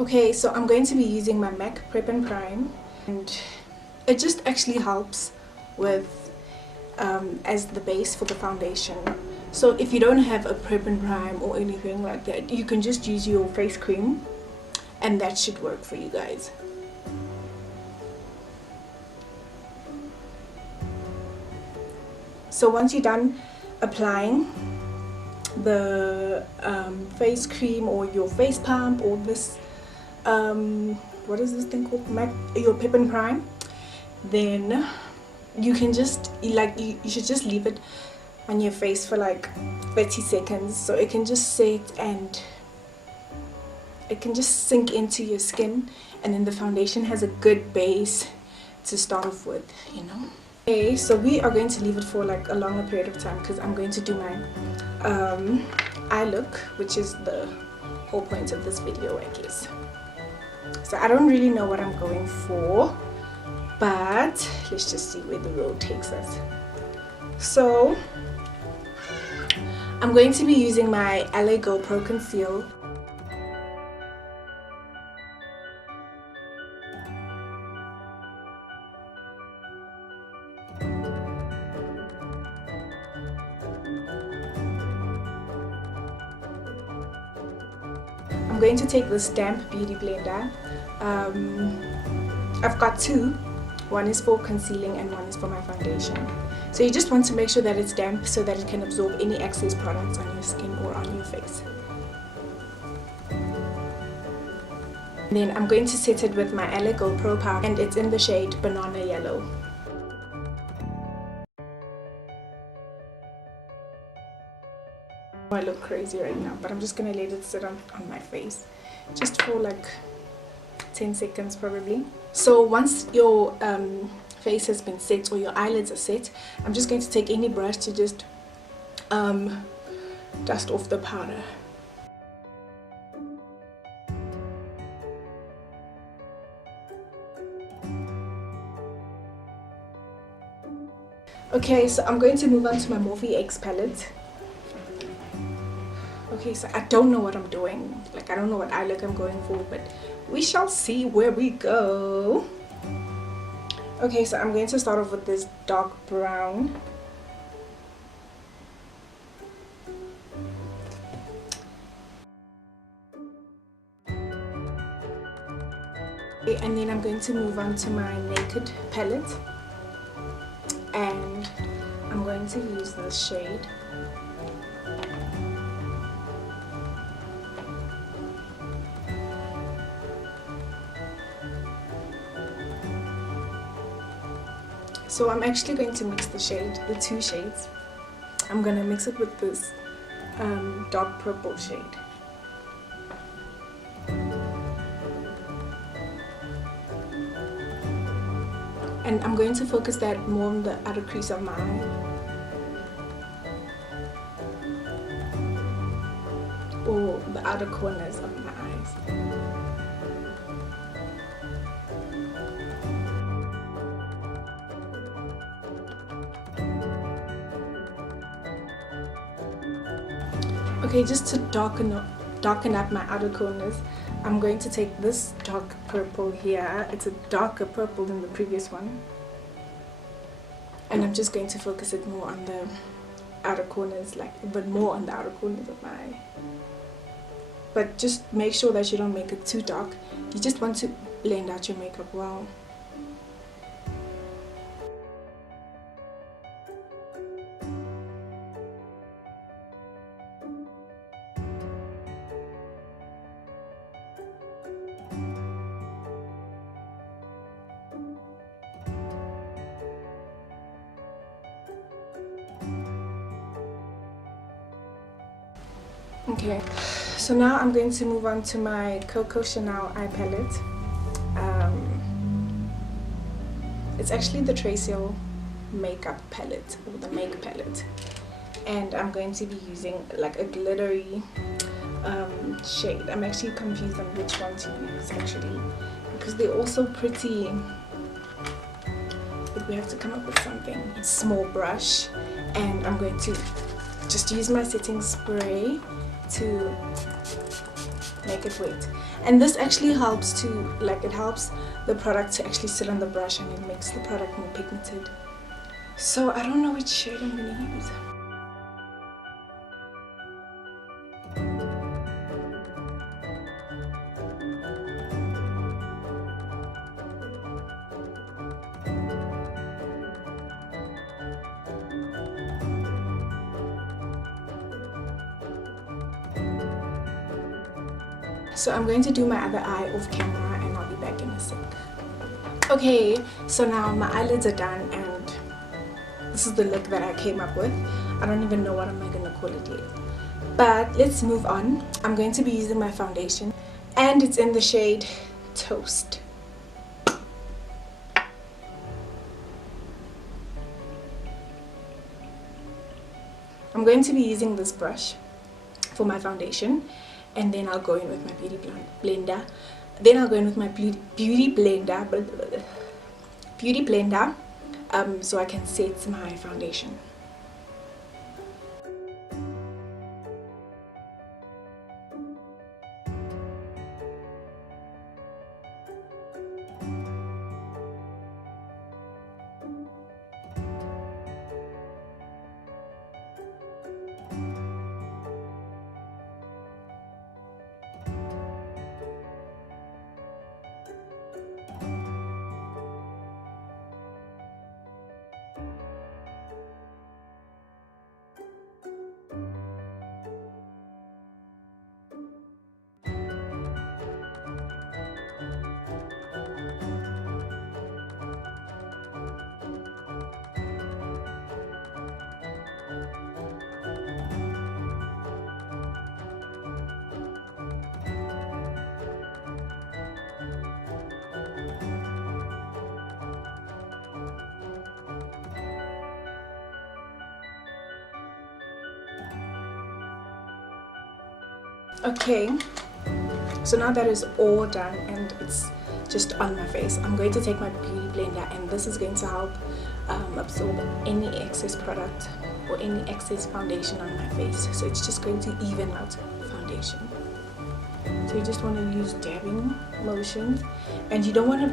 Okay, so I'm going to be using my MAC Prep and Prime, and it just actually helps with as the base for the foundation. So if you don't have a Prep and Prime or anything like that, you can just use your face cream and that should work for you guys. So once you're done applying the face cream or your face pump or this what is this thing called, your Prep and Prime, then you can just you should just leave it on your face for like 30 seconds so it can just set and it can just sink into your skin, and then the foundation has a good base to start off with, you know. Okay, so we are going to leave it for like a longer period of time because I'm going to do my eye look, which is the whole point of this video, I guess. So I don't really know what I'm going for, but let's just see where the road takes us. So I'm going to be using my LA GoPro Conceal. I'm going to take this damp beauty blender. I've got two. One is for concealing and one is for my foundation. So you just want to make sure that it's damp so that it can absorb any excess products on your skin or on your face. And then I'm going to set it with my LA GoPro powder, and it's in the shade Banana Yellow. I look crazy right now, but I'm just gonna let it sit on my face just for like 10 seconds probably. So once your face has been set or your eyelids are set, I'm just going to take any brush to just dust off the powder. Okay, so I'm going to move on to my Morphe X palette. Okay, so I don't know what I'm doing, like I don't know what eye look I'm going for, but we shall see where we go. Okay, so I'm going to start off with this dark brown. Okay, and then I'm going to move on to my Naked palette, and I'm going to use this shade. So I'm actually going to mix the two shades. I'm going to mix it with this dark purple shade. And I'm going to focus that more on the outer crease of my eye. Or the outer corners of my eyes. Okay, just to darken up my outer corners, I'm going to take this dark purple here. It's a darker purple than the previous one. And I'm just going to focus it more on the outer corners, but more on the outer corners of my eye. But just make sure that you don't make it too dark. You just want to blend out your makeup well. Okay, so now I'm going to move on to my Coco Chanel eye palette. It's actually the Trace makeup palette, or the Make palette, and I'm going to be using like a glittery shade. I'm actually confused on which one to use actually, because they're all so pretty, but we have to come up with something. Small brush, and I'm going to just use my setting spray to make it wet. And this actually helps to, like, it helps the product to actually sit on the brush, and it makes the product more pigmented. So I don't know which shade I'm gonna use. So I'm going to do my other eye off camera, and I'll be back in a sec. Okay, so now my eyelids are done, and this is the look that I came up with. I don't even know what I'm gonna call it yet. But let's move on. I'm going to be using my foundation, and it's in the shade Toast. I'm going to be using this brush for my foundation, and then I'll go in with my beauty blender. Then I'll go in with my beauty blender, so I can set my foundation. Okay, so now that is all done and it's just on my face, I'm going to take my beauty blender, and this is going to help absorb any excess product or any excess foundation on my face. So it's just going to even out foundation. So you just want to use dabbing motions, and you don't want to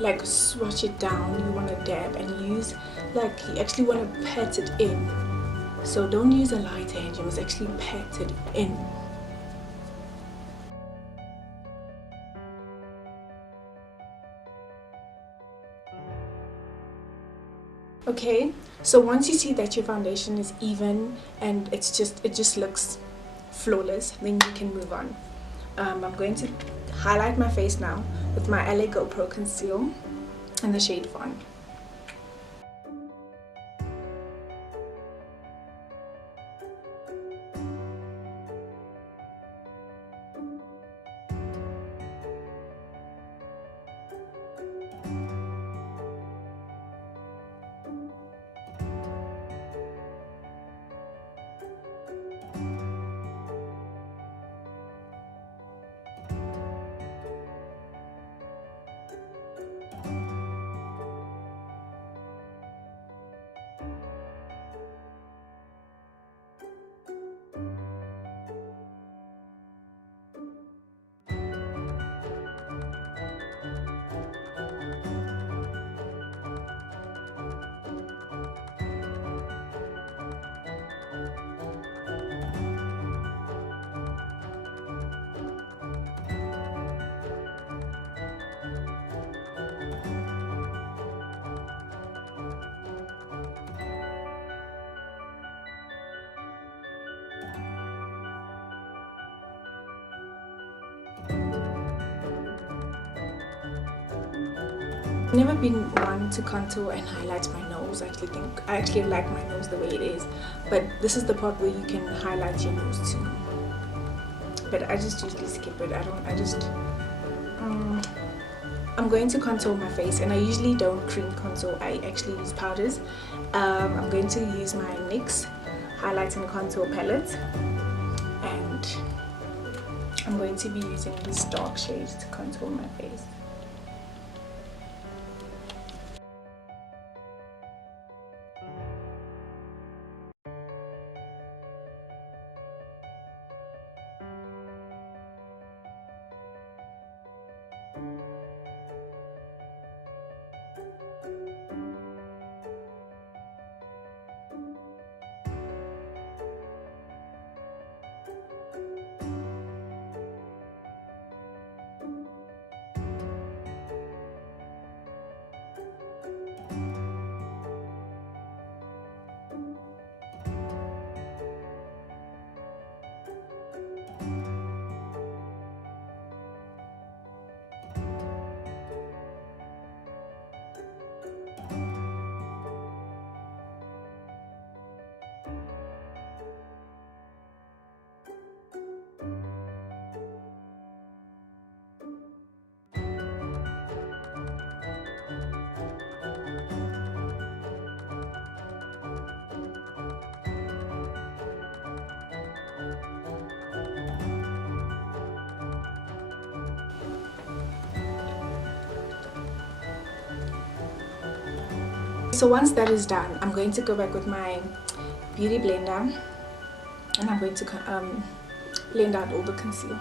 like swatch it down. You want to dab and use, like, you actually want to pat it in. So don't use a light hand, you must actually pat it in. Okay, so once you see that your foundation is even and it just looks flawless, then you can move on. I'm going to highlight my face now with my LA GoPro Conceal in the shade Fawn. I've never been one to contour and highlight my nose. I actually like my nose the way it is, but this is the part where you can highlight your nose too. But I just usually skip it. I'm going to contour my face, and I usually don't cream contour. I actually use powders. I'm going to use my NYX highlight and contour palette, and I'm going to be using these dark shades to contour my face. So once that is done, I'm going to go back with my beauty blender and I'm going to blend out all the concealer.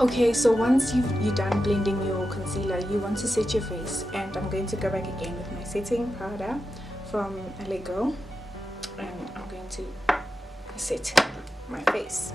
Okay, so once you're done blending your concealer, you want to set your face, and I'm going to go back again with my setting powder from Let Go, and I'm going to set my face.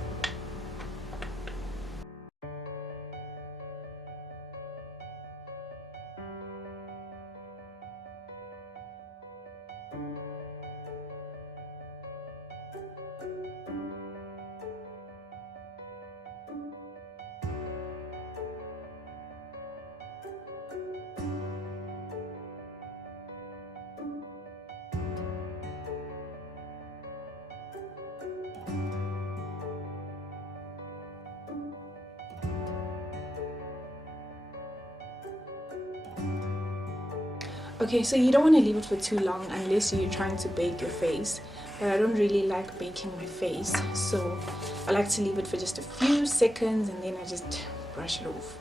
Okay, so you don't want to leave it for too long unless you're trying to bake your face, but I don't really like baking my face, so I like to leave it for just a few seconds and then I just brush it off.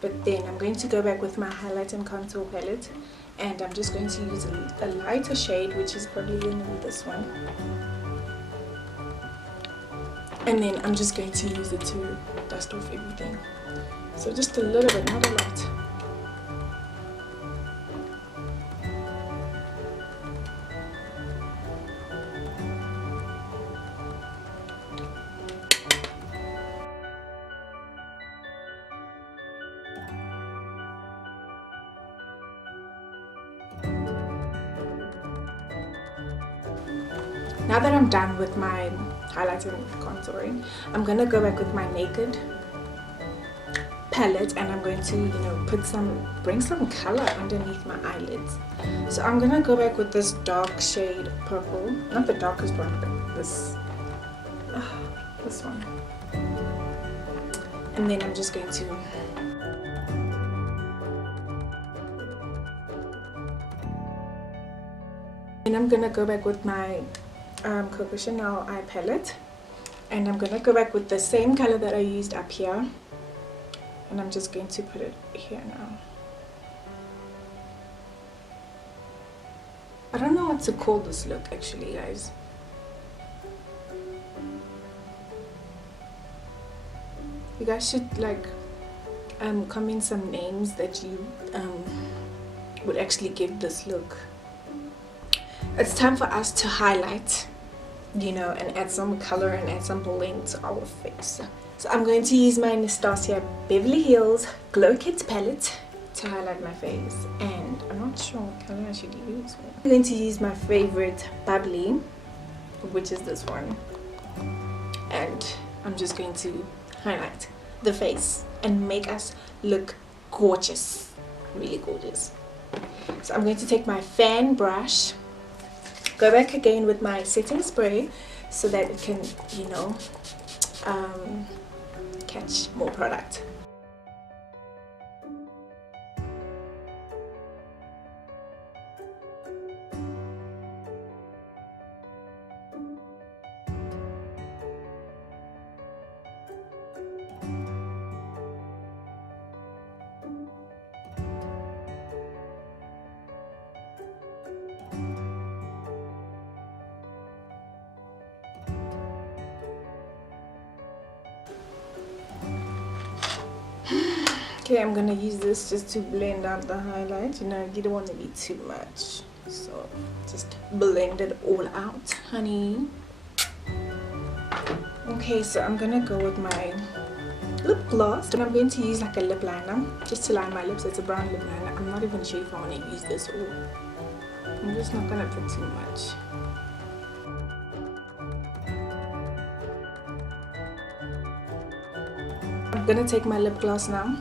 But then I'm going to go back with my highlight and contour palette, and I'm just going to use a lighter shade, which is probably going to be this one, and then I'm just going to use it to dust off everything. So just a little bit, not a lot. Now that I'm done with my highlighting and contouring, I'm going to go back with my Naked palette and I'm going to, bring some color underneath my eyelids. So I'm going to go back with this dark shade purple, not the darkest one, but this one. And then I'm just going to go back with my Coco Chanel eye palette, and I'm gonna go back with the same color that I used up here, and I'm just going to put it here now. I don't know what to call this look actually, guys. You guys should comment some names that you would actually give this look. It's time for us to highlight, and add some color and add some bling to our face. So I'm going to use my Anastasia Beverly Hills Glow Kit palette to highlight my face, and I'm not sure what color I should use. I'm going to use my favorite bubbly, which is this one, and I'm just going to highlight the face and make us look gorgeous, really gorgeous. So I'm going to take my fan brush, go back again with my setting spray so that it can, catch more product. Okay, I'm gonna use this just to blend out the highlight. You don't want to be too much, so just blend it all out, honey. Okay, so I'm gonna go with my lip gloss, and I'm going to use like a lip liner just to line my lips. It's a brown lip liner. I'm not even sure if I want to use this, or I'm just not gonna put too much. I'm gonna take my lip gloss now